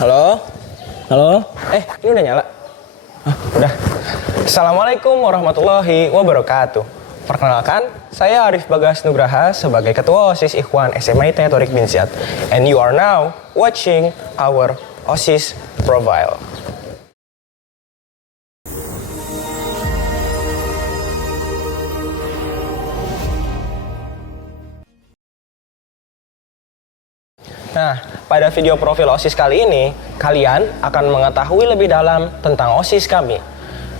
Halo? Halo? Ini udah nyala? Udah. Assalamualaikum warahmatullahi wabarakatuh. Perkenalkan, saya Arif Bagas Nugraha sebagai Ketua OSIS Ikhwan SMA ITE Torik bin Ziyad. And you are now watching our OSIS profile. Nah, pada video profil OSIS kali ini, kalian akan mengetahui lebih dalam tentang OSIS kami.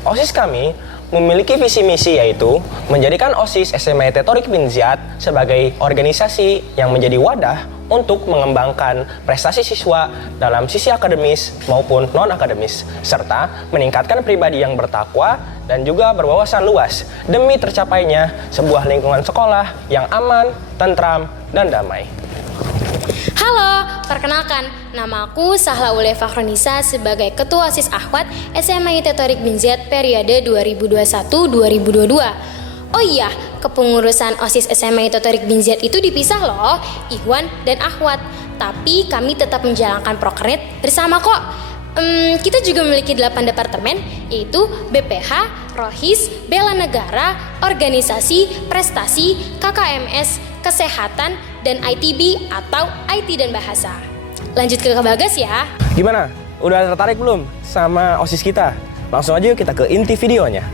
OSIS kami memiliki visi misi yaitu menjadikan OSIS SMA ITE Torik bin Ziyad sebagai organisasi yang menjadi wadah untuk mengembangkan prestasi siswa dalam sisi akademis maupun non-akademis, serta meningkatkan pribadi yang bertakwa dan juga berwawasan luas demi tercapainya sebuah lingkungan sekolah yang aman, tentram, dan damai. Halo, perkenalkan, nama aku Sahlaule Fakhronisa sebagai Ketua OSIS Akhwat SMA ITE Torik bin Ziyad periode 2021-2022. Oh iya, kepengurusan OSIS SMA ITE Torik bin Ziyad itu dipisah loh, Ikhwan dan Akhwat. Tapi kami tetap menjalankan prokernet bersama kok. Kita juga memiliki 8 departemen, yaitu BPH, Rohis, Bela Negara, Organisasi, Prestasi, KKMS, Kesehatan, dan ITB atau IT dan Bahasa. Lanjut ke Bagas ya. Gimana? Udah tertarik belum sama OSIS kita? Langsung aja kita ke inti videonya.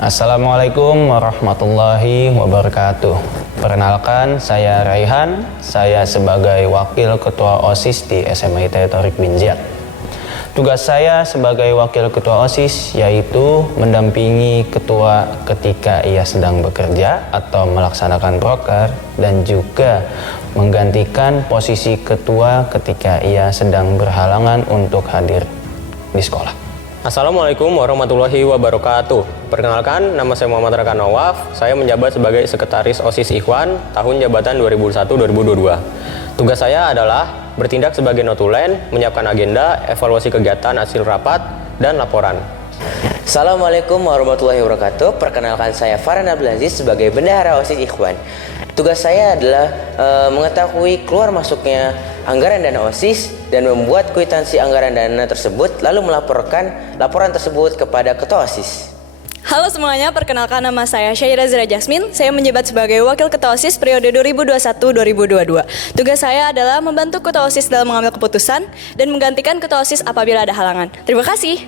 Assalamualaikum warahmatullahi wabarakatuh. Perkenalkan, saya Raihan. Saya sebagai Wakil Ketua OSIS di SMA ITE Torik bin Ziyad. Tugas saya sebagai Wakil Ketua OSIS yaitu mendampingi ketua ketika ia sedang bekerja atau melaksanakan proker dan juga menggantikan posisi ketua ketika ia sedang berhalangan untuk hadir di sekolah. Assalamualaikum warahmatullahi wabarakatuh. Perkenalkan, nama saya Muhammad Raka Nawaf. Saya menjabat sebagai Sekretaris OSIS Ikhwan tahun jabatan 2001-2022. Tugas saya adalah bertindak sebagai notulen, menyiapkan agenda, evaluasi kegiatan, hasil rapat, dan laporan. Assalamualaikum warahmatullahi wabarakatuh. Perkenalkan, saya Farhan Abdul Aziz sebagai Bendahara OSIS Ikhwan. Tugas saya adalah mengetahui keluar masuknya anggaran dana OSIS dan membuat kwitansi anggaran dana tersebut, lalu melaporkan laporan tersebut kepada Ketua OSIS. Halo semuanya, perkenalkan nama saya Syaira Zira Jasmine. Saya menjabat sebagai Wakil Ketua OSIS periode 2021-2022. Tugas saya adalah membantu Ketua OSIS dalam mengambil keputusan dan menggantikan Ketua OSIS apabila ada halangan. Terima kasih.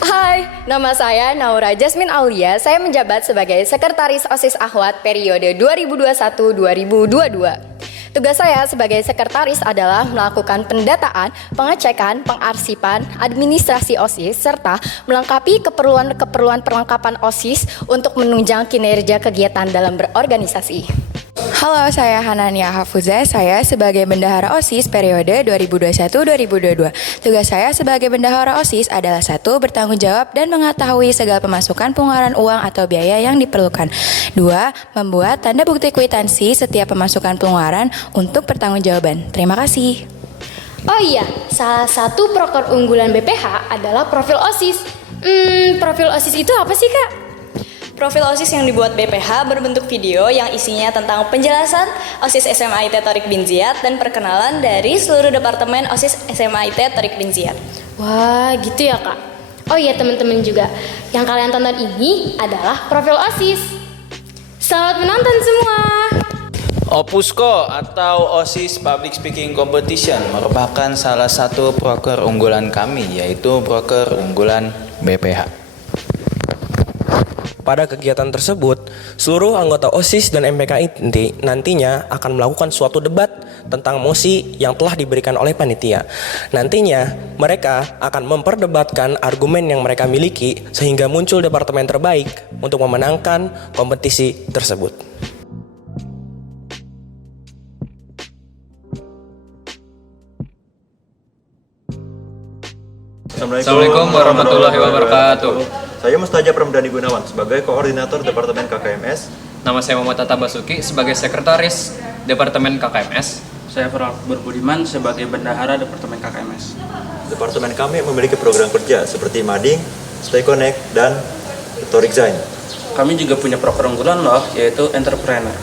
Hai, nama saya Naura Jasmine Aulia. Saya menjabat sebagai Sekretaris OSIS Akhwat periode 2021-2022. Tugas saya sebagai sekretaris adalah melakukan pendataan, pengecekan, pengarsipan, administrasi OSIS, serta melengkapi keperluan perlengkapan OSIS untuk menunjang kinerja kegiatan dalam berorganisasi. Halo, saya Hanania Hafuzah. Saya sebagai Bendahara OSIS periode 2021-2022. Tugas saya sebagai Bendahara OSIS adalah 1. Bertanggung jawab dan mengetahui segala pemasukan pengeluaran uang atau biaya yang diperlukan. 2. Membuat tanda bukti kwitansi setiap pemasukan pengeluaran untuk pertanggungjawaban. Terima kasih. Oh iya, salah satu proker unggulan BPH adalah profil OSIS. Profil OSIS itu apa sih, Kak? Profil OSIS yang dibuat BPH berbentuk video yang isinya tentang penjelasan OSIS SMA ITE Torik bin Ziyad dan perkenalan dari seluruh departemen OSIS SMA ITE Torik bin Ziyad. Wah, gitu ya, Kak. Oh iya, teman-teman juga. Yang kalian tonton ini adalah profil OSIS. Selamat menonton semua. Opusko atau OSIS Public Speaking Competition merupakan salah satu proker unggulan kami, yaitu proker unggulan BPH. Pada kegiatan tersebut, seluruh anggota OSIS dan MPK inti nantinya akan melakukan suatu debat tentang mosi yang telah diberikan oleh panitia. Nantinya, mereka akan memperdebatkan argumen yang mereka miliki sehingga muncul departemen terbaik untuk memenangkan kompetisi tersebut. Assalamualaikum warahmatullahi wabarakatuh. Saya Mustajab Ramdhani Gunawan sebagai Koordinator Departemen KKMS. Nama saya Muhammad Tata Basuki sebagai Sekretaris Departemen KKMS. Saya Farah Budiman sebagai Bendahara Departemen KKMS. Departemen kami memiliki program kerja seperti Mading, Stay Connect, dan Torik Zain. Kami juga punya program unggulan loh, yaitu Entrepreneur.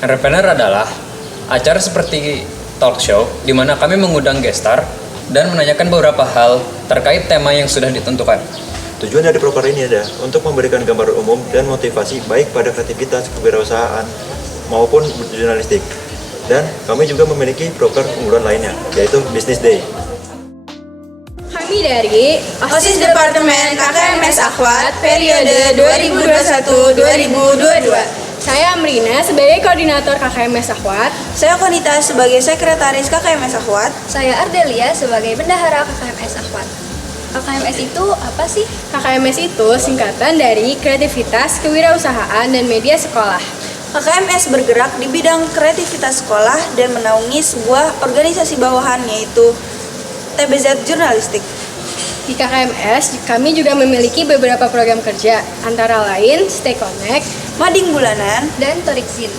Entrepreneur adalah acara seperti talk show di mana kami mengundang guest star dan menanyakan beberapa hal terkait tema yang sudah ditentukan. Tujuan dari proker ini adalah untuk memberikan gambaran umum dan motivasi baik pada kreativitas, kewirausahaan, maupun jurnalistik. Dan kami juga memiliki proker unggulan lainnya, yaitu Business Day. Kami dari OSIS Departemen KKMS Akhwat periode 2021-2022. Saya Amrina sebagai koordinator KKMS Akhwat. Saya Konita sebagai sekretaris KKMS Akhwat. Saya Ardelia sebagai bendahara KKMS Akhwat. KKMS itu apa sih? KKMS itu singkatan dari Kreativitas, Kewirausahaan, dan Media Sekolah. KKMS bergerak di bidang kreativitas sekolah dan menaungi sebuah organisasi bawahan yaitu TBZ Jurnalistik. Di KKMS, kami juga memiliki beberapa program kerja, antara lain Stay Connect, Mading Bulanan, dan Toriksin.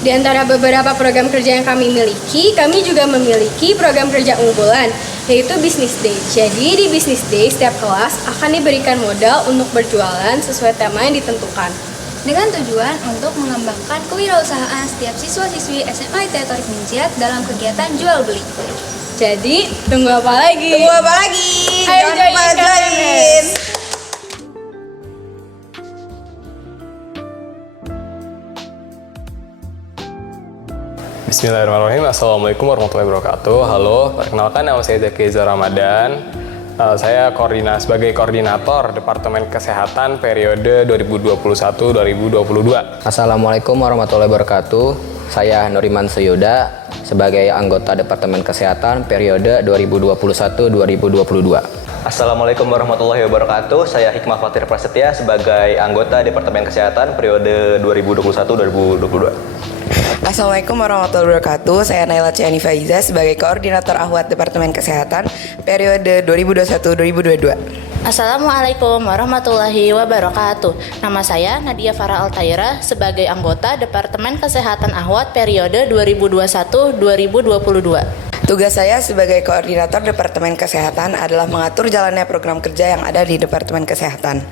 Di antara beberapa program kerja yang kami miliki, kami juga memiliki program kerja unggulan, yaitu Business Day. Jadi di Business Day, setiap kelas akan diberikan modal untuk berjualan sesuai tema yang ditentukan. Dengan tujuan untuk mengembangkan kewirausahaan setiap siswa-siswi SMA IT Torik Binjai dalam kegiatan jual beli. Jadi, tunggu apa lagi? Tunggu apa lagi? Ayo Jangan lupa join! Bismillahirrahmanirrahim. Assalamualaikum warahmatullahi wabarakatuh. Halo, perkenalkan nama saya Zaki Rizal Ramadan. Saya sebagai koordinator Departemen Kesehatan periode 2021-2022. Assalamualaikum warahmatullahi wabarakatuh. Saya Nuriman Suyuda sebagai anggota Departemen Kesehatan periode 2021-2022. Assalamualaikum warahmatullahi wabarakatuh. Saya Hikmah Fatir Prasetya sebagai anggota Departemen Kesehatan periode 2021-2022. Assalamualaikum warahmatullahi wabarakatuh. Saya Naila Ciani Faiza sebagai koordinator Ahwat Departemen Kesehatan periode 2021-2022. Assalamualaikum warahmatullahi wabarakatuh. Nama saya Nadia Farah Altaira sebagai anggota Departemen Kesehatan Ahwat periode 2021-2022. Tugas saya sebagai koordinator Departemen Kesehatan adalah mengatur jalannya program kerja yang ada di Departemen Kesehatan.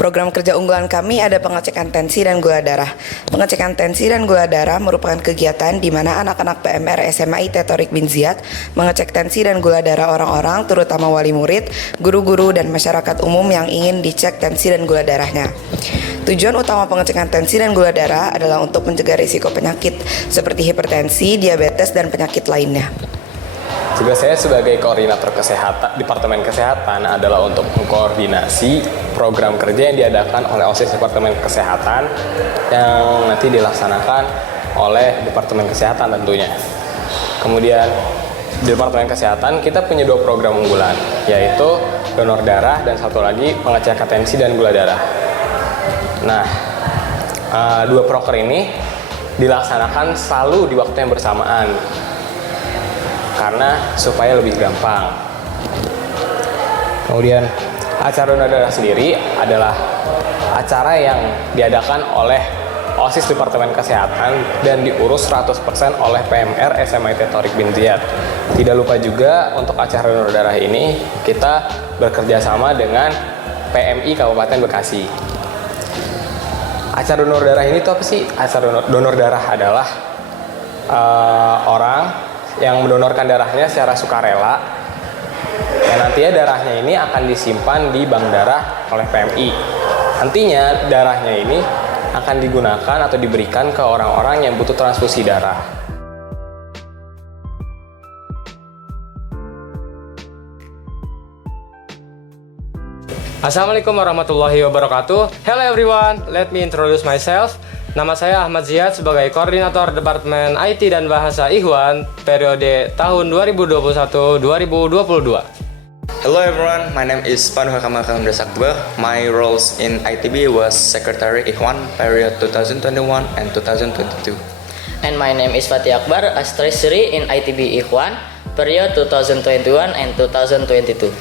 Program kerja unggulan kami ada pengecekan tensi dan gula darah. Pengecekan tensi dan gula darah merupakan kegiatan di mana anak-anak PMR SMA IT Torik Binjai mengecek tensi dan gula darah orang-orang, terutama wali murid, guru-guru, dan masyarakat umum yang ingin dicek tensi dan gula darahnya. Tujuan utama pengecekan tensi dan gula darah adalah untuk mencegah risiko penyakit seperti hipertensi, diabetes, dan penyakit lainnya. Tugas saya sebagai koordinator kesehatan Departemen Kesehatan adalah untuk mengkoordinasi program kerja yang diadakan oleh OSIS Departemen Kesehatan yang nanti dilaksanakan oleh Departemen Kesehatan tentunya. Kemudian di Departemen Kesehatan kita punya 2 program unggulan, yaitu donor darah dan satu lagi pengecekan tensi dan gula darah. Nah, 2 proker ini dilaksanakan selalu di waktu yang bersamaan karena supaya lebih gampang. Kemudian acara donor darah sendiri adalah acara yang diadakan oleh OSIS Departemen Kesehatan dan diurus 100% oleh PMR SMA IT Torik Binjai. Tidak lupa juga untuk acara donor darah ini kita bekerja sama dengan PMI Kabupaten Bekasi. Acara donor darah ini tuh apa sih? Acara donor darah adalah orang yang mendonorkan darahnya secara sukarela, dan nantinya darahnya ini akan disimpan di bank darah oleh PMI. Nantinya darahnya ini akan digunakan atau diberikan ke orang-orang yang butuh transfusi darah. Assalamualaikum warahmatullahi wabarakatuh. Hello everyone, let me introduce myself. Nama saya Ahmad Ziyad sebagai Koordinator Departemen IT dan Bahasa Ikhwan periode tahun 2021-2022. Hello everyone, my name is Panuha Kamal Kamdas Akbar. My roles in ITB was Secretary Ikhwan period 2021 and 2022. And my name is Fatih Akbar as Treasury in ITB Ikhwan period 2021 and 2022.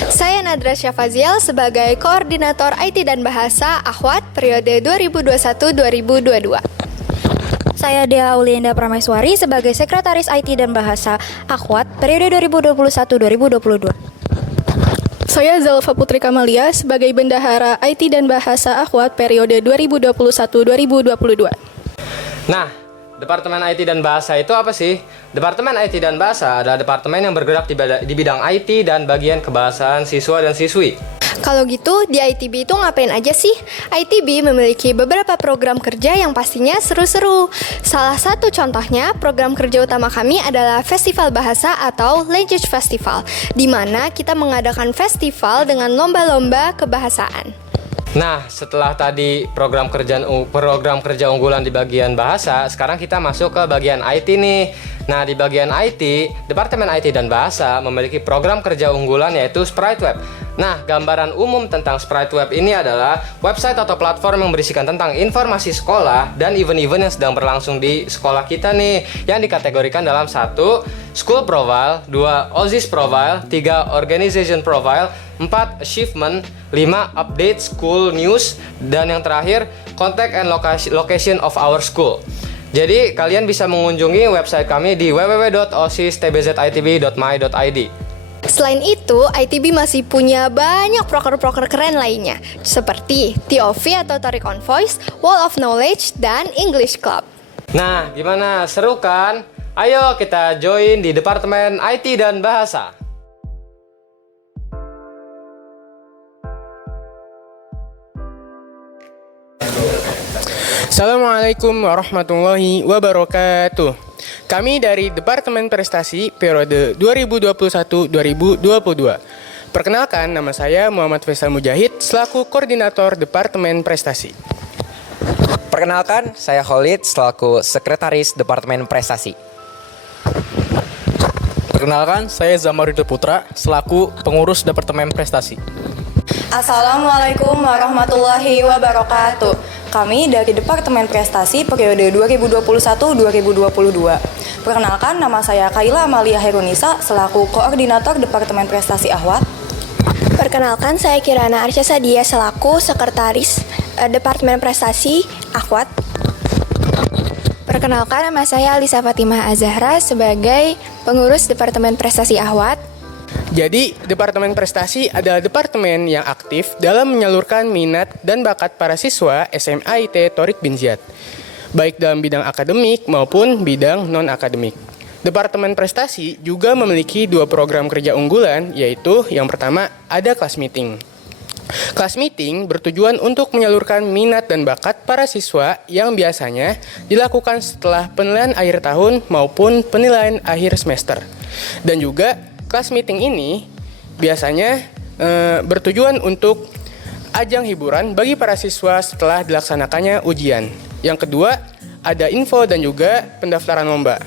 Saya Nadra Syafaziel sebagai Koordinator IT dan Bahasa Akhwat periode 2021-2022. Saya Dea Aulienda Prameswari sebagai Sekretaris IT dan Bahasa Akhwat periode 2021-2022. Saya Zalfa Putri Kamalia sebagai Bendahara IT dan Bahasa Akhwat periode 2021-2022. Nah, Departemen IT dan Bahasa itu apa sih? Departemen IT dan Bahasa adalah departemen yang bergerak di bidang IT dan bagian kebahasaan siswa dan siswi. Kalau gitu, di ITB itu ngapain aja sih? ITB memiliki beberapa program kerja yang pastinya seru-seru. Salah satu contohnya, program kerja utama kami adalah Festival Bahasa atau Language Festival, di mana kita mengadakan festival dengan lomba-lomba kebahasaan. Nah, setelah tadi program kerja unggulan di bagian bahasa, sekarang kita masuk ke bagian IT nih. Nah, di bagian IT, Departemen IT dan Bahasa memiliki program kerja unggulan yaitu Sprite Web. Nah, gambaran umum tentang Sprite Web ini adalah website atau platform yang berisikan tentang informasi sekolah dan event-event yang sedang berlangsung di sekolah kita nih, yang dikategorikan dalam 1. School Profile, 2. OSIS Profile, 3. Organization Profile, 4. Achievement, 5. Update School News, dan yang terakhir Contact and Location of Our School. Jadi kalian bisa mengunjungi website kami di www.osistbzitb.my.id. Selain itu, ITB masih punya banyak proker-proker keren lainnya, seperti TOV atau Torik on Voice, Wall of Knowledge, dan English Club. Nah, gimana? Seru kan? Ayo kita join di Departemen IT dan Bahasa. Assalamualaikum warahmatullahi wabarakatuh. Kami dari Departemen Prestasi periode 2021-2022. Perkenalkan, nama saya Muhammad Faisal Mujahid selaku Koordinator Departemen Prestasi. Perkenalkan, saya Khalid selaku Sekretaris Departemen Prestasi. Perkenalkan, saya Zamaridul Putra selaku Pengurus Departemen Prestasi. Assalamualaikum warahmatullahi wabarakatuh. Kami dari Departemen Prestasi periode 2021-2022. Perkenalkan, nama saya Kaila Amalia Herunisa selaku Koordinator Departemen Prestasi Ahwat. Perkenalkan, saya Kirana Arsya Sadia selaku Sekretaris Departemen Prestasi Ahwat. Perkenalkan, nama saya Alisa Fatimah Azahra sebagai Pengurus Departemen Prestasi Ahwat. Jadi, Departemen Prestasi adalah departemen yang aktif dalam menyalurkan minat dan bakat para siswa SMA IT Torik bin Ziyad, baik dalam bidang akademik maupun bidang non-akademik. Departemen Prestasi juga memiliki 2 program kerja unggulan, yaitu yang pertama ada Class Meeting. Class Meeting bertujuan untuk menyalurkan minat dan bakat para siswa yang biasanya dilakukan setelah penilaian akhir tahun maupun penilaian akhir semester. Dan juga Class Meeting ini biasanya bertujuan untuk ajang hiburan bagi para siswa setelah dilaksanakannya ujian. Yang kedua, ada info dan juga pendaftaran lomba.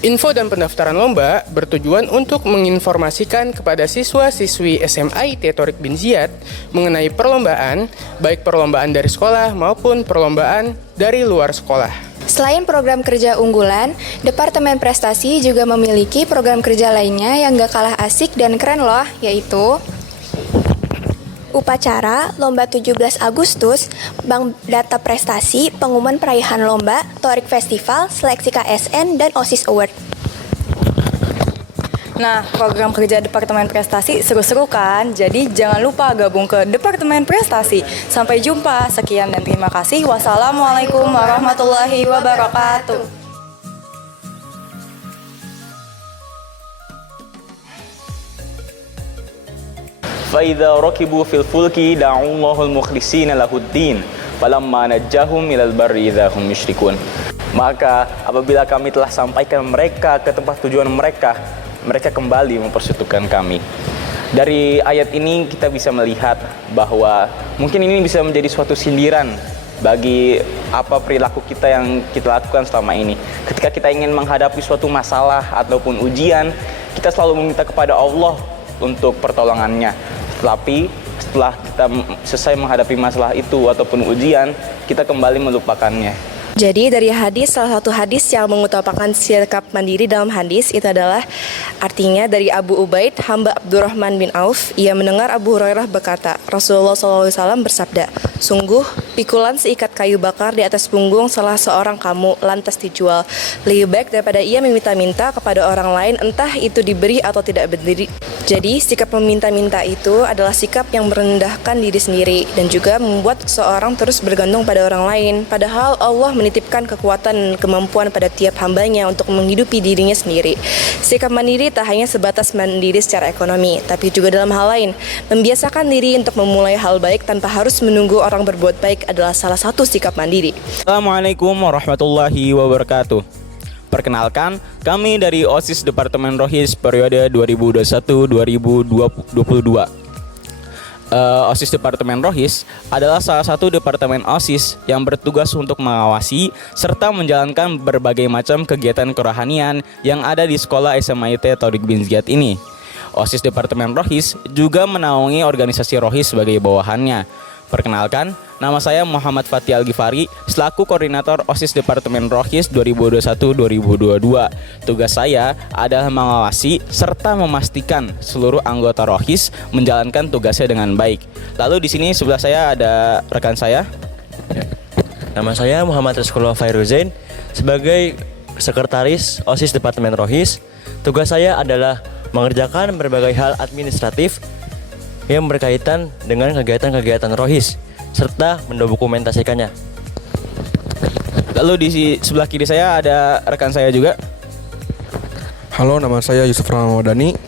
Info dan pendaftaran lomba bertujuan untuk menginformasikan kepada siswa-siswi SMA IT Torik bin Ziyad mengenai perlombaan, baik perlombaan dari sekolah maupun perlombaan dari luar sekolah. Selain program kerja unggulan, Departemen Prestasi juga memiliki program kerja lainnya yang gak kalah asik dan keren loh, yaitu Upacara, Lomba 17 Agustus, Bank Data Prestasi, Pengumuman Perayaan Lomba, Torik Festival, Seleksi KSN, dan OSIS Award. Nah, program kerja Departemen Prestasi seru-seru kan? Jadi jangan lupa gabung ke Departemen Prestasi. Sampai jumpa, sekian dan terima kasih. Wassalamualaikum warahmatullahi wabarakatuh. فَإِذَا رَكِبُوا فِي الْفُلْكِ دَعُوا اللَّهَ الْمُخْلِصِينَ لَهُ الدِّينَ فَلَمَّا نَجَّاهُمْ إِلَى الْبَرِّ إِذَا هُمْ يُشْرِكُونَ. Maka apabila kami telah sampaikan mereka ke tempat tujuan mereka, mereka kembali mempersekutukan kami. Dari ayat ini kita bisa melihat bahwa mungkin ini bisa menjadi suatu sindiran bagi apa perilaku kita yang kita lakukan selama ini. Ketika kita ingin menghadapi suatu masalah ataupun ujian, kita selalu meminta kepada Allah untuk pertolongannya. Tapi setelah kita selesai menghadapi masalah itu ataupun ujian, kita kembali melupakannya. Jadi dari hadis, salah satu hadis yang mengutamakan sikap mandiri dalam hadis itu adalah artinya dari Abu Ubaid, hamba Abdurrahman bin Auf. Ia mendengar Abu Hurairah berkata, Rasulullah SAW bersabda, sungguh pikulan seikat kayu bakar di atas punggung salah seorang kamu lantas dijual. Lebih baik daripada ia meminta-minta kepada orang lain, entah itu diberi atau tidak berdiri. Jadi, sikap meminta-minta itu adalah sikap yang merendahkan diri sendiri dan juga membuat seseorang terus bergantung pada orang lain. Padahal Allah menitipkan kekuatan dan kemampuan pada tiap hambanya untuk menghidupi dirinya sendiri. Sikap mandiri tak hanya sebatas mandiri secara ekonomi, tapi juga dalam hal lain. Membiasakan diri untuk memulai hal baik tanpa harus menunggu orang berbuat baik adalah salah satu sikap mandiri. Assalamualaikum warahmatullahi wabarakatuh. Perkenalkan, kami dari OSIS Departemen Rohis periode 2021-2022. OSIS Departemen Rohis adalah salah satu departemen OSIS yang bertugas untuk mengawasi serta menjalankan berbagai macam kegiatan kerohanian yang ada di sekolah SMIT Thoriq bin Ziyad ini. OSIS Departemen Rohis juga menaungi organisasi Rohis sebagai bawahannya. Perkenalkan, nama saya Muhammad Fatih Al-Ghifari selaku koordinator OSIS Departemen Rohis 2021-2022. Tugas saya adalah mengawasi serta memastikan seluruh anggota Rohis menjalankan tugasnya dengan baik. Lalu di sini sebelah saya ada rekan saya. Nama saya Muhammad Rizkullah Fairuzain sebagai sekretaris OSIS Departemen Rohis. Tugas saya adalah mengerjakan berbagai hal administratif yang berkaitan dengan kegiatan-kegiatan Rohis serta mendokumentasikannya. Lalu di sebelah kiri saya ada rekan saya juga. Halo, nama saya Yusuf Ramadhani.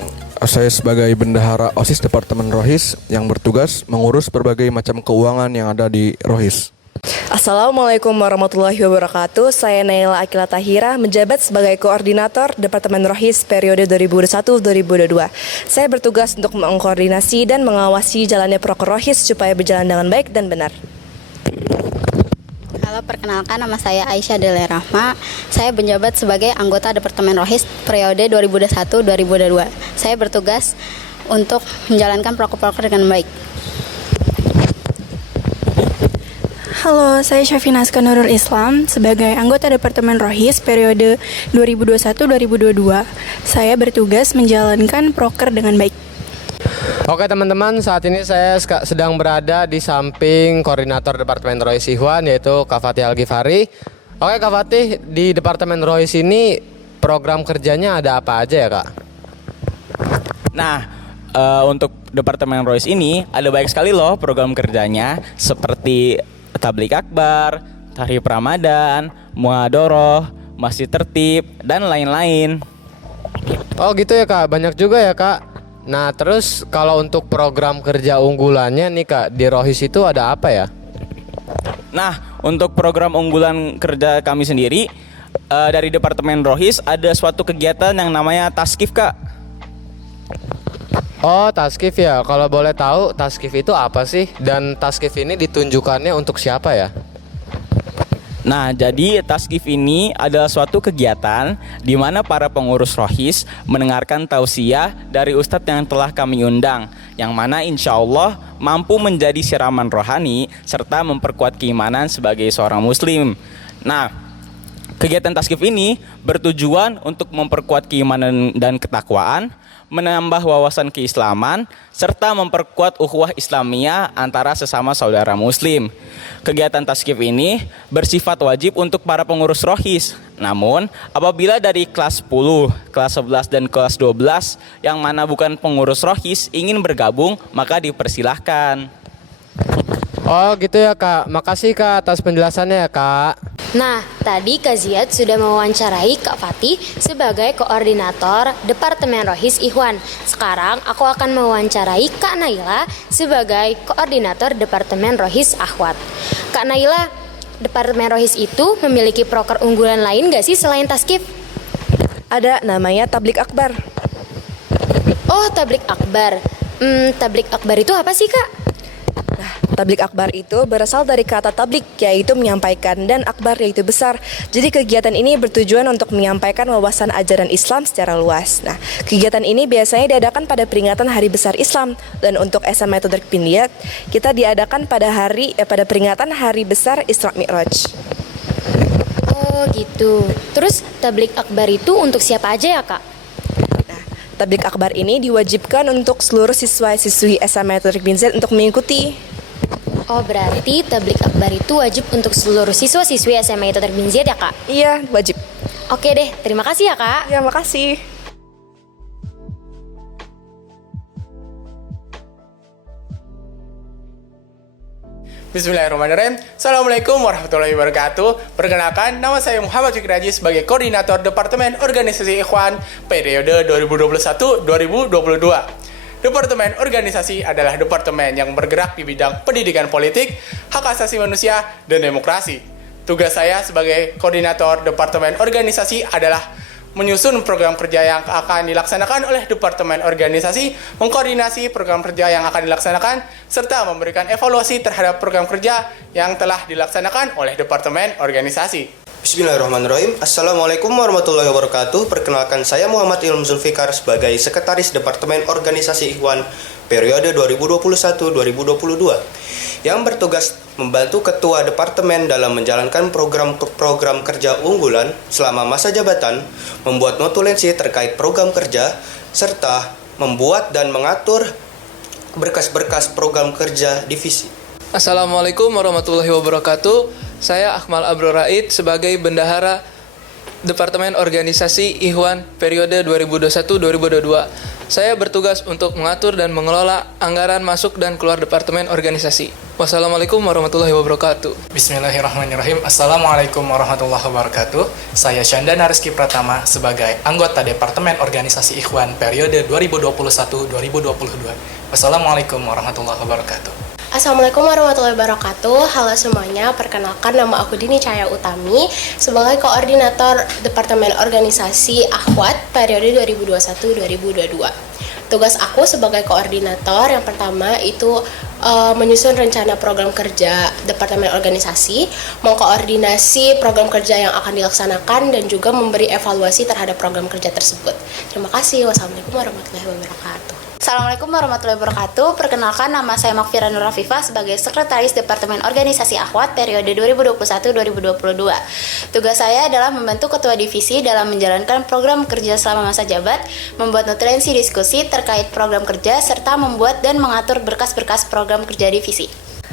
Saya sebagai bendahara OSIS Departemen Rohis yang bertugas mengurus berbagai macam keuangan yang ada di Rohis. Assalamualaikum warahmatullahi wabarakatuh. Saya Naila Akila Tahira, menjabat sebagai koordinator Departemen Rohis periode 2021-2022. Saya bertugas untuk mengkoordinasi dan mengawasi jalannya proker Rohis supaya berjalan dengan baik dan benar. Halo, perkenalkan nama saya Aisyah Dele Rahma. Saya menjabat sebagai anggota Departemen Rohis periode 2021-2022. Saya bertugas untuk menjalankan proker-proker dengan baik. Halo, saya Syafina Aska Nurul Islam sebagai anggota Departemen Rohis periode 2021-2022. Saya bertugas menjalankan proker dengan baik. Oke teman-teman, saat ini saya sedang berada di samping koordinator Departemen Rohis Ikhwan yaitu Kak Fatih Al-Ghifari. Oke Kak Fatih, di Departemen Rohis ini program kerjanya ada apa aja ya Kak? Nah, untuk Departemen Rohis ini ada banyak sekali loh program kerjanya seperti Tablik Akbar, Tahrib Ramadan, Muhadoroh, Masjid Tertib, dan lain-lain. Oh gitu ya Kak, banyak juga ya Kak. Nah terus kalau untuk program kerja unggulannya nih Kak, di Rohis itu ada apa ya? Nah, untuk program unggulan kerja kami sendiri dari Departemen Rohis ada suatu kegiatan yang namanya Taskif Kak. Oh, taskif ya. Kalau boleh tahu, taskif itu apa sih? Dan taskif ini ditunjukkannya untuk siapa ya? Nah, jadi taskif ini adalah suatu kegiatan di mana para pengurus Rohis mendengarkan tausiah dari ustadz yang telah kami undang, yang mana insya Allah mampu menjadi siraman rohani serta memperkuat keimanan sebagai seorang muslim. Nah, kegiatan taskif ini bertujuan untuk memperkuat keimanan dan ketakwaan, menambah wawasan keislaman, serta memperkuat ukhuwah Islamiyah antara sesama saudara muslim. Kegiatan taskif ini bersifat wajib untuk para pengurus Rohis. Namun, apabila dari kelas 10, kelas 11, dan kelas 12 yang mana bukan pengurus Rohis ingin bergabung, maka dipersilahkan. Oh gitu ya Kak, makasih Kak atas penjelasannya ya Kak. Nah, tadi Kak Ziyad sudah mewawancarai Kak Fatih sebagai koordinator Departemen Rohis Ikhwan. Sekarang aku akan mewawancarai Kak Naila sebagai koordinator Departemen Rohis Akhwat. Kak Naila, Departemen Rohis itu memiliki proker unggulan lain gak sih selain taskif? Ada, namanya Tablik Akbar. Oh, Tablik Akbar. Tablik Akbar itu apa sih Kak? Tablik akbar itu berasal dari kata tablik, yaitu menyampaikan, dan akbar yaitu besar. Jadi kegiatan ini bertujuan untuk menyampaikan wawasan ajaran Islam secara luas. Nah, kegiatan ini biasanya diadakan pada peringatan Hari Besar Islam, dan untuk SMA Thoriq bin Ziyad kita diadakan pada peringatan Hari Besar Isra Mi'raj. Oh gitu. Terus tablik akbar itu untuk siapa aja ya Kak? Tablik akbar ini diwajibkan untuk seluruh siswa-siswi SMA Thoriq bin Ziyad untuk mengikuti. Oh, berarti tablik akbar itu wajib untuk seluruh siswa-siswi SMA Thoriq bin Ziyad ya Kak? Iya, wajib. Oke deh, terima kasih ya Kak. Ya, makasih. Bismillahirrahmanirrahim. Assalamualaikum warahmatullahi wabarakatuh. Perkenalkan, nama saya Muhammad Fikri Haji sebagai Koordinator Departemen Organisasi Ikhwan periode 2021-2022. Departemen Organisasi adalah departemen yang bergerak di bidang pendidikan politik, hak asasi manusia, dan demokrasi. Tugas saya sebagai Koordinator Departemen Organisasi adalah menyusun program kerja yang akan dilaksanakan oleh Departemen Organisasi, mengkoordinasi program kerja yang akan dilaksanakan, serta memberikan evaluasi terhadap program kerja yang telah dilaksanakan oleh Departemen Organisasi. Bismillahirrahmanirrahim. Assalamualaikum warahmatullahi wabarakatuh. Perkenalkan, saya Muhammad Ilham Zulfikar sebagai Sekretaris Departemen Organisasi Ikhwan periode 2021-2022 yang bertugas membantu Ketua Departemen dalam menjalankan program kerja unggulan selama masa jabatan, membuat notulensi terkait program kerja, serta membuat dan mengatur berkas-berkas program kerja divisi. Assalamualaikum warahmatullahi wabarakatuh. Saya Akmal Abdul Raid sebagai Bendahara Departemen Organisasi Ikhwan periode 2021-2022. Saya bertugas untuk mengatur dan mengelola anggaran masuk dan keluar Departemen Organisasi. Wassalamualaikum warahmatullahi wabarakatuh. Bismillahirrahmanirrahim. Assalamualaikum warahmatullahi wabarakatuh. Saya Syandana Rizky Pratama sebagai anggota Departemen Organisasi Ikhwan periode 2021-2022. Wassalamualaikum warahmatullahi wabarakatuh. Assalamualaikum warahmatullahi wabarakatuh. Halo semuanya, perkenalkan nama aku Dini Cahaya Utami sebagai Koordinator Departemen Organisasi Akhwat periode 2021-2022. Tugas aku sebagai koordinator yang pertama itu menyusun rencana program kerja Departemen Organisasi, mengkoordinasi program kerja yang akan dilaksanakan, dan juga memberi evaluasi terhadap program kerja tersebut. Terima kasih. Wassalamualaikum warahmatullahi wabarakatuh. Assalamualaikum warahmatullahi wabarakatuh. Perkenalkan, nama saya Makfira Nur Afifah sebagai Sekretaris Departemen Organisasi Akhwat periode 2021-2022. Tugas saya adalah membantu Ketua Divisi dalam menjalankan program kerja selama masa jabat, membuat notulensi diskusi terkait program kerja, serta membuat dan mengatur berkas-berkas program kerja divisi.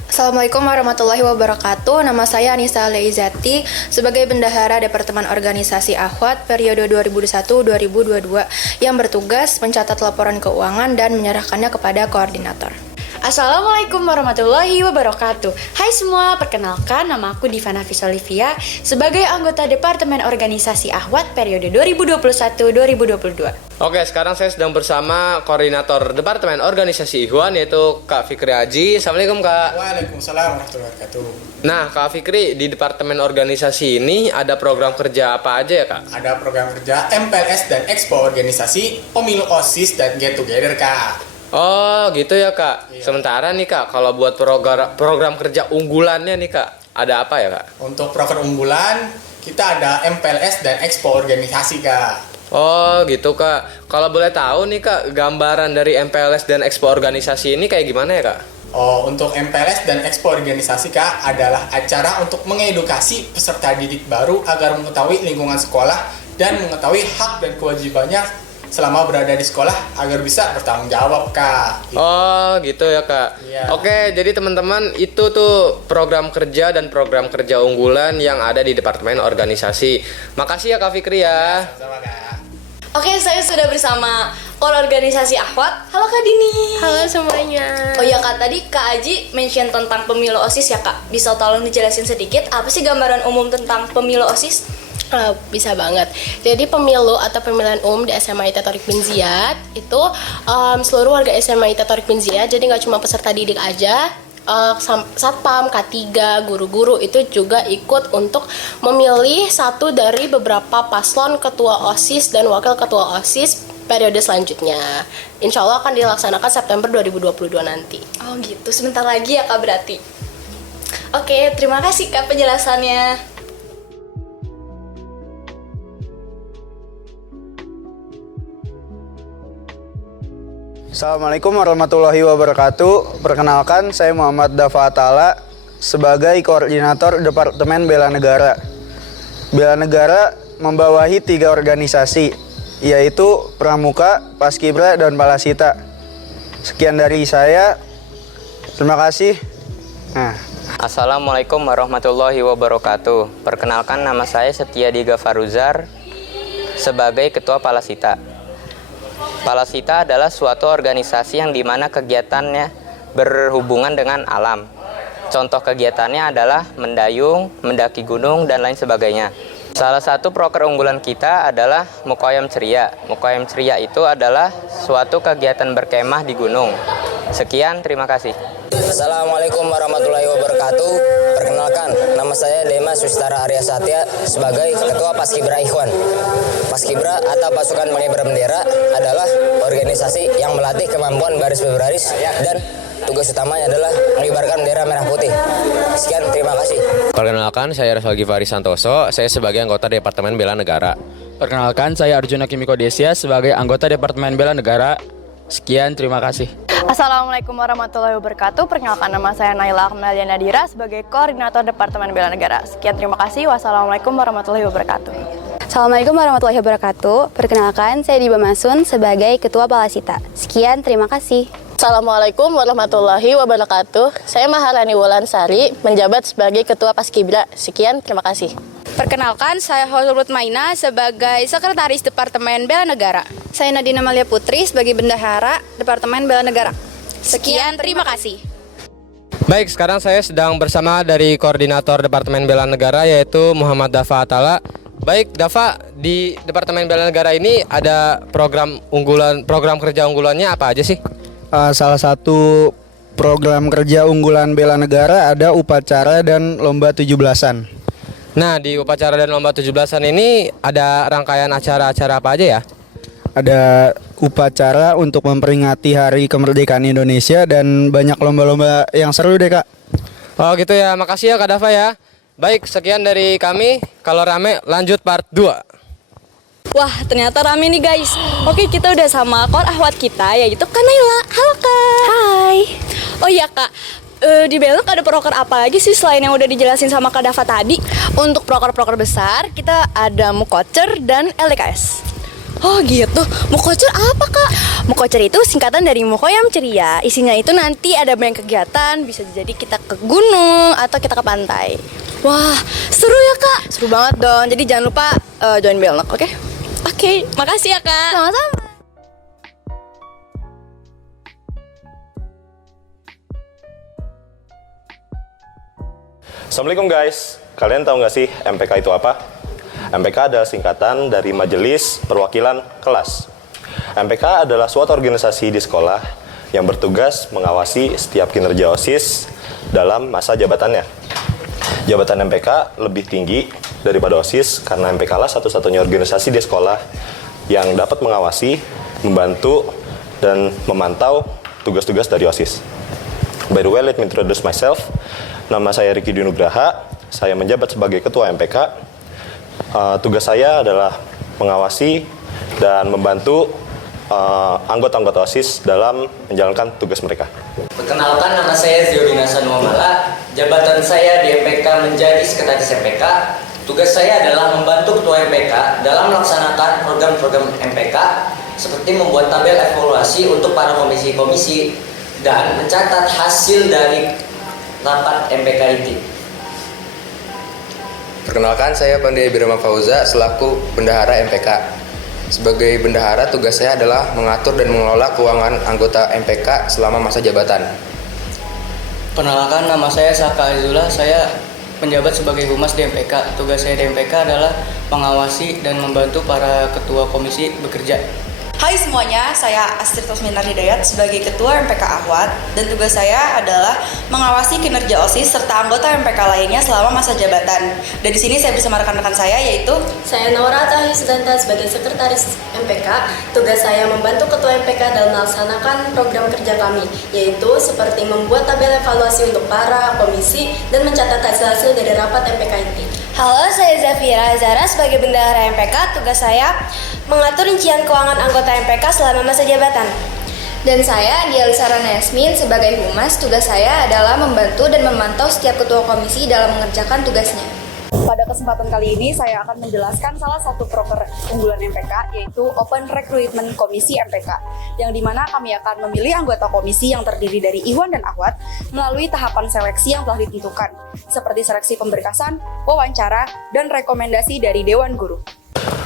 Assalamualaikum warahmatullahi wabarakatuh. Nama saya Anissa Leizati sebagai Bendahara Departemen Organisasi Akhwat periode 2021-2022 yang bertugas mencatat laporan keuangan dan menyerahkannya kepada koordinator. Assalamualaikum warahmatullahi wabarakatuh. Hai semua, perkenalkan nama aku Diva Nafis Olivia sebagai anggota Departemen Organisasi Akhwat periode 2021-2022. Oke, sekarang saya sedang bersama Koordinator Departemen Organisasi Ikhwan yaitu Kak Fikri Haji. Assalamualaikum Kak. Waalaikumsalam warahmatullahi wabarakatuh. Nah Kak Fikri, di Departemen Organisasi ini ada program kerja apa aja ya Kak? Ada program kerja MPLS dan Expo Organisasi, Pemilu OSIS, dan Get Together Kak. Oh gitu ya Kak. Sementara nih Kak, kalau buat program kerja unggulannya nih Kak, ada apa ya Kak? Untuk program unggulan kita ada MPLS dan Expo Organisasi Kak. Oh gitu Kak. Kalau boleh tahu nih Kak, gambaran dari MPLS dan Expo Organisasi ini kayak gimana ya Kak? Oh, untuk MPLS dan Expo Organisasi Kak adalah acara untuk mengedukasi peserta didik baru agar mengetahui lingkungan sekolah dan mengetahui hak dan kewajibannya selama berada di sekolah agar bisa bertanggung jawab Kak. Oh gitu ya Kak. Iya. Oke, jadi teman-teman itu tuh program kerja dan program kerja unggulan yang ada di Departemen Organisasi. Makasih ya Kak Fikri ya. Sama Kak. Oke, saya sudah bersama Organisasi Akhwat. Halo Kak Dini. Halo semuanya. Oh ya Kak, tadi Kak Aji mention tentang pemilu OSIS ya Kak. Bisa tolong dijelasin sedikit apa sih gambaran umum tentang pemilu OSIS? Bisa banget. Jadi pemilu atau pemilihan umum di SMA IT Thoriq bin Ziyad itu seluruh warga SMA IT Thoriq bin Ziyad, jadi nggak cuma peserta didik aja, satpam, K3, guru-guru itu juga ikut untuk memilih satu dari beberapa paslon ketua OSIS dan wakil ketua OSIS periode selanjutnya. Insya Allah akan dilaksanakan September 2022 nanti. Oh gitu, sebentar lagi ya Kak berarti. Oke, terima kasih Kak penjelasannya. Assalamualaikum warahmatullahi wabarakatuh. Perkenalkan, saya Muhammad Dafa Atala sebagai Koordinator Departemen Bela Negara. Bela Negara membawahi 3 organisasi, yaitu Pramuka, Paskibra, dan Palasita. Sekian dari saya. Terima kasih. Assalamualaikum warahmatullahi wabarakatuh. Perkenalkan, nama saya Setia Diga Faruzar sebagai Ketua Palasita. Palasita adalah suatu organisasi yang dimana kegiatannya berhubungan dengan alam. Contoh kegiatannya adalah mendayung, mendaki gunung, dan lain sebagainya. Salah satu proker unggulan kita adalah Mukoyam Ceria. Mukoyam Ceria itu adalah suatu kegiatan berkemah di gunung. Sekian, terima kasih. Assalamualaikum warahmatullahi wabarakatuh. Perkenalkan, nama saya Dema Sustara Arya Satya sebagai Ketua Paskibra Ikhwan. Paskibra atau Pasukan Pengibar Bendera adalah organisasi yang melatih kemampuan baris berbaris dan tugas utamanya adalah mengibarkan bendera merah putih. Sekian, terima kasih. Perkenalkan, saya Rasal Givari Santoso, saya sebagai anggota Departemen Bela Negara. Perkenalkan, saya Arjuna Kimiko Desia sebagai anggota Departemen Bela Negara. Sekian, terima kasih. Assalamualaikum warahmatullahi wabarakatuh. Perkenalkan, nama saya Naila Akmelia Nadira sebagai Koordinator Departemen Bela Negara. Sekian, terima kasih. Wassalamualaikum warahmatullahi wabarakatuh. Assalamualaikum warahmatullahi wabarakatuh. Perkenalkan, saya Diba Masun sebagai Ketua Palasita. Sekian, terima kasih. Assalamualaikum warahmatullahi wabarakatuh. Saya Maharani Wolansari, menjabat sebagai Ketua Paskibra. Sekian, terima kasih. Perkenalkan, saya Holrut Maina sebagai Sekretaris Departemen Bela Negara. Saya Nadina Malia Putri sebagai Bendahara Departemen Bela Negara. Sekian, terima kasih. Baik, sekarang saya sedang bersama dari Koordinator Departemen Bela Negara yaitu Muhammad Dafa Atala. Baik, Dafa, di Departemen Bela Negara ini ada program kerja unggulannya apa aja sih? Salah satu program kerja unggulan Bela Negara ada upacara dan lomba 17-an. Nah, di upacara dan lomba 17-an ini ada rangkaian acara-acara apa aja ya? Ada upacara untuk memperingati Hari Kemerdekaan Indonesia dan banyak lomba-lomba yang seru deh, Kak. Oh gitu ya, makasih ya Kak Dafa ya. Baik, sekian dari kami. Kalau rame, lanjut part 2. Wah, ternyata rame nih guys. Oke, kita udah sama kor ahwat kita, yaitu Kak Naila. Halo Kak. Hai. Oh iya Kak, di Belok ada proker apa lagi sih selain yang udah dijelasin sama Kak Dafa tadi? Untuk proker-proker besar, kita ada Mukocer dan LDKS. Oh gitu, Mukocer apa Kak? Mukocer itu singkatan dari Mukoyam Ceria. Isinya itu nanti ada banyak kegiatan, bisa jadi kita ke gunung atau kita ke pantai. Wah, seru ya Kak? Seru banget dong, jadi jangan lupa join Belok, oke? Oke, makasih ya Kak. Sama-sama. Assalamualaikum guys, kalian tahu nggak sih MPK itu apa? MPK adalah singkatan dari Majelis Perwakilan Kelas. MPK adalah suatu organisasi di sekolah yang bertugas mengawasi setiap kinerja OSIS dalam masa jabatannya. Jabatan MPK lebih tinggi daripada OSIS karena MPK lah satu-satunya organisasi di sekolah yang dapat mengawasi, membantu, dan memantau tugas-tugas dari OSIS. By the way, let me introduce myself. Nama saya Riki Dinugraha, saya menjabat sebagai Ketua MPK. Tugas saya adalah mengawasi dan membantu anggota-anggota OSIS dalam menjalankan tugas mereka. Perkenalkan, nama saya Ziodina Sanuamala. Jabatan saya di MPK menjadi Sekretaris MPK. Tugas saya adalah membantu Ketua MPK dalam melaksanakan program-program MPK seperti membuat tabel evaluasi untuk para komisi-komisi dan mencatat hasil dari rapat MPK inti. Perkenalkan, saya Pandey Birama Fauza selaku Bendahara MPK. Sebagai bendahara, tugas saya adalah mengatur dan mengelola keuangan anggota MPK selama masa jabatan. Perkenalkan, nama saya Saka Azullah, saya menjabat sebagai Humas di MPK. Tugas saya di MPK adalah mengawasi dan membantu para ketua komisi bekerja. Hai semuanya, saya Astrid Rosminar Hidayat sebagai Ketua MPK Ahwat dan tugas saya adalah mengawasi kinerja OSIS serta anggota MPK lainnya selama masa jabatan. Dan di sini saya bersama rekan-rekan saya yaitu saya Naura Tahi Sudanta sebagai Sekretaris MPK. Tugas saya membantu Ketua MPK dalam melaksanakan program kerja kami, yaitu seperti membuat tabel evaluasi untuk para komisi dan mencatat hasil-hasil dari rapat MPK inti. Halo, saya Zafira Zara sebagai Bendahara MPK. Tugas saya mengatur rincian keuangan anggota MPK selama masa jabatan. Dan saya, Dialisa Rana Yasmin, sebagai Humas. Tugas saya adalah membantu dan memantau setiap ketua komisi dalam mengerjakan tugasnya. Pada kesempatan kali ini saya akan menjelaskan salah satu proker unggulan MPK, yaitu Open Recruitment Komisi MPK, yang dimana kami akan memilih anggota komisi yang terdiri dari Ikhwan dan Akhwat melalui tahapan seleksi yang telah ditentukan, seperti seleksi pemberkasan, wawancara, dan rekomendasi dari Dewan Guru.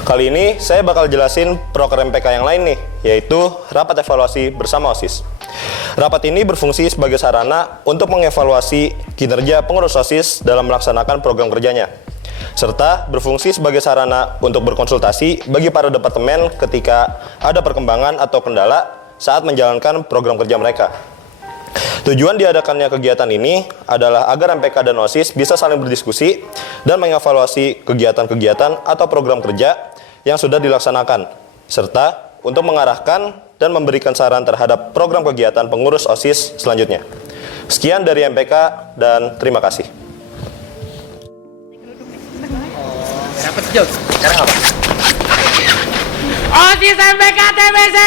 Kali ini saya bakal jelasin proker MPK yang lain nih, yaitu rapat evaluasi bersama OSIS. Rapat ini berfungsi sebagai sarana untuk mengevaluasi kinerja pengurus OSIS dalam melaksanakan program kerjanya, serta berfungsi sebagai sarana untuk berkonsultasi bagi para departemen ketika ada perkembangan atau kendala saat menjalankan program kerja mereka. Tujuan diadakannya kegiatan ini adalah agar MPK dan OSIS bisa saling berdiskusi dan mengevaluasi kegiatan-kegiatan atau program kerja yang sudah dilaksanakan, serta untuk mengarahkan dan memberikan saran terhadap program kegiatan pengurus OSIS selanjutnya. Sekian dari MPK dan terima kasih. Rapat jauh. Sekarang apa? OSIS MPK TBC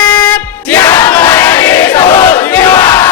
siap melayani seluruh jiwa.